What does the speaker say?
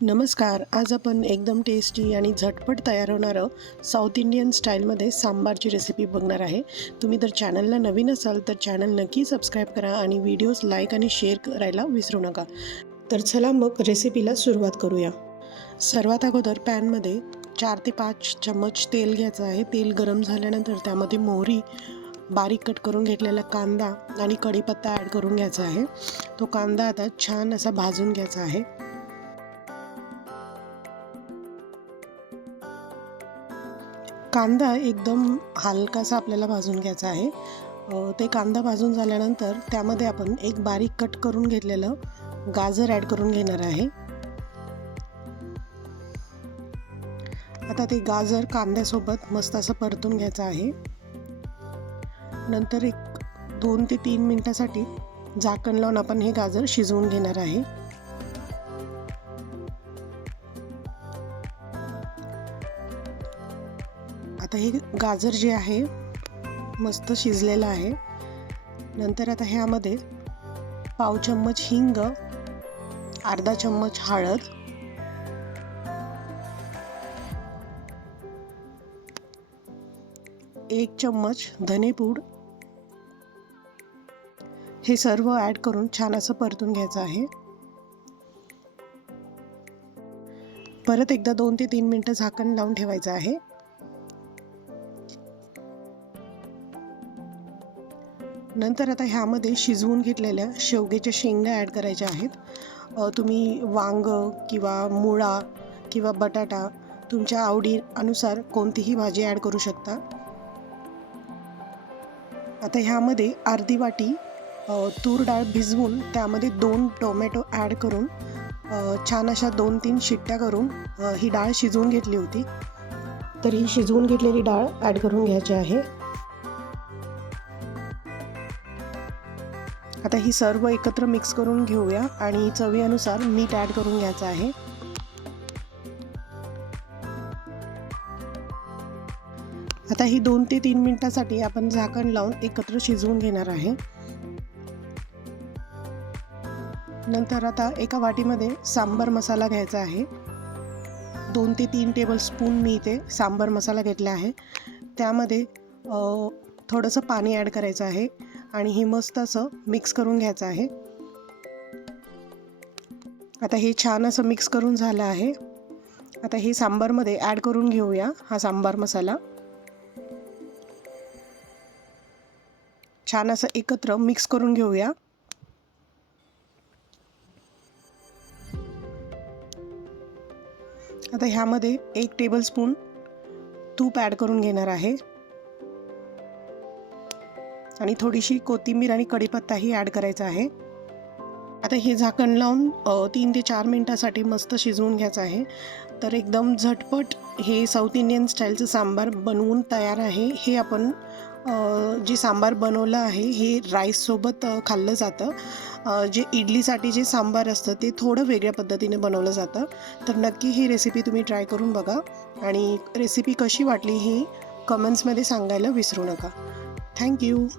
नमस्कार आज आपण एकदम टेस्टी आणि झटपट तयार होणारं साऊथ इंडियन स्टाईलमध्ये सांबारची रेसिपी बघणार आहे. तुम्ही जर चॅनलला नवीन असाल तर चॅनल नक्की सबस्क्राईब करा आणि व्हिडिओज लाईक आणि शेअर करायला विसरू नका. तर चला मग रेसिपीला सुरुवात करूया. सर्वात अगोदर पॅनमध्ये चार ते पाच चम्मच तेल घ्यायचं आहे. तेल गरम झाल्यानंतर त्यामध्ये मोहरी बारीक कट करून घेतलेला कांदा आणि कढीपत्ता ॲड करून घ्यायचा आहे. तो कांदा आता छान असा भाजून घ्यायचा आहे. कांदा एकदम हलकासा आपल्याला भाजून घ्यायचा आहे. ते कांदा भाजून झाल्यानंतर त्यामध्ये आपण एक बारीक कट करून घेतलेलं गाजर ॲड करून घेणार आहे. आता ते गाजर कांद्यासोबत मस्त असं परतून घ्यायचं आहे. नंतर एक दोन ते तीन मिनटासाठी झाकण लावून आपण हे गाजर शिजवून घेणार आहे. आता हे गाजर जे आहे मस्त शिजलेलं आहे. नंतर आता ह्यामध्ये पाव चम्मच हिंग अर्धा चम्मच हळद एक चम्मच धनेपूड हे सर्व ॲड करून छान असं परतून घ्यायचं आहे. परत एकदा दोन ते तीन मिनटं झाकण लावून ठेवायचं आहे. नंतर आता ह्यामध्ये शिजवून घेतलेल्या शेवग्याच्या शेंगा ॲड करायच्या आहेत. तुम्ही वांग किंवा मुळा किंवा बटाटा तुमच्या आवडीनुसार कोणतीही भाजी ॲड करू शकता. आता ह्यामध्ये अर्धी वाटी तूर डाळ भिजवून त्यामध्ये दोन टोमॅटो ॲड करून छान अशा दोन तीन शिट्ट्या करून ही डाळ शिजवून घेतली होती. तर ही शिजवून घेतलेली डाळ ॲड करून घ्यायची आहे. आता ही सर्व एकत्र मिक्स करून घेऊया आणि चवीनुसार मीठ ॲड करून घ्यायचं आहे. आता ही दोन ते तीन मिनिटासाठी आपण झाकण लावून एकत्र शिजवून घेणार आहे. नंतर आता एका वाटीमध्ये सांबर मसाला घ्यायचा आहे. दोन ते तीन टेबल स्पून मी इथे सांबर मसाला घेतला आहे. त्यामध्ये थोडंसं पाणी ॲड करायचं आहे. आणि हे मस्त असं मिक्स करून घ्यायचं आहे. आता हे छान असं मिक्स करून झालं आहे. आता हे सांबारमध्ये ॲड करून घेऊया हा सांबार मसाला. छान असं एकत्र मिक्स करून घेऊया. आता ह्यामध्ये एक टेबलस्पून तूप ॲड करून घेणार आहे. आणि थोडीशी कोथिंबीर आणि कढीपत्ताही ॲड करायचा आहे. आता हे झाकण लावून तीन ते चार मिनटासाठी मस्त शिजवून घ्यायचं आहे. तर एकदम झटपट हे साऊथ इंडियन स्टाईलचं सांबार बनवून तयार आहे. हे आपण जे सांबार बनवलं आहे हे राईससोबत खाल्लं जातं. जे इडलीसाठी जे सांबार असतं ते थोडं वेगळ्या पद्धतीने बनवलं जातं. तर नक्की ही रेसिपी तुम्ही ट्राय करून बघा. आणि रेसिपी कशी वाटली ही कमेंट्समध्ये सांगायला विसरू नका. Thank you.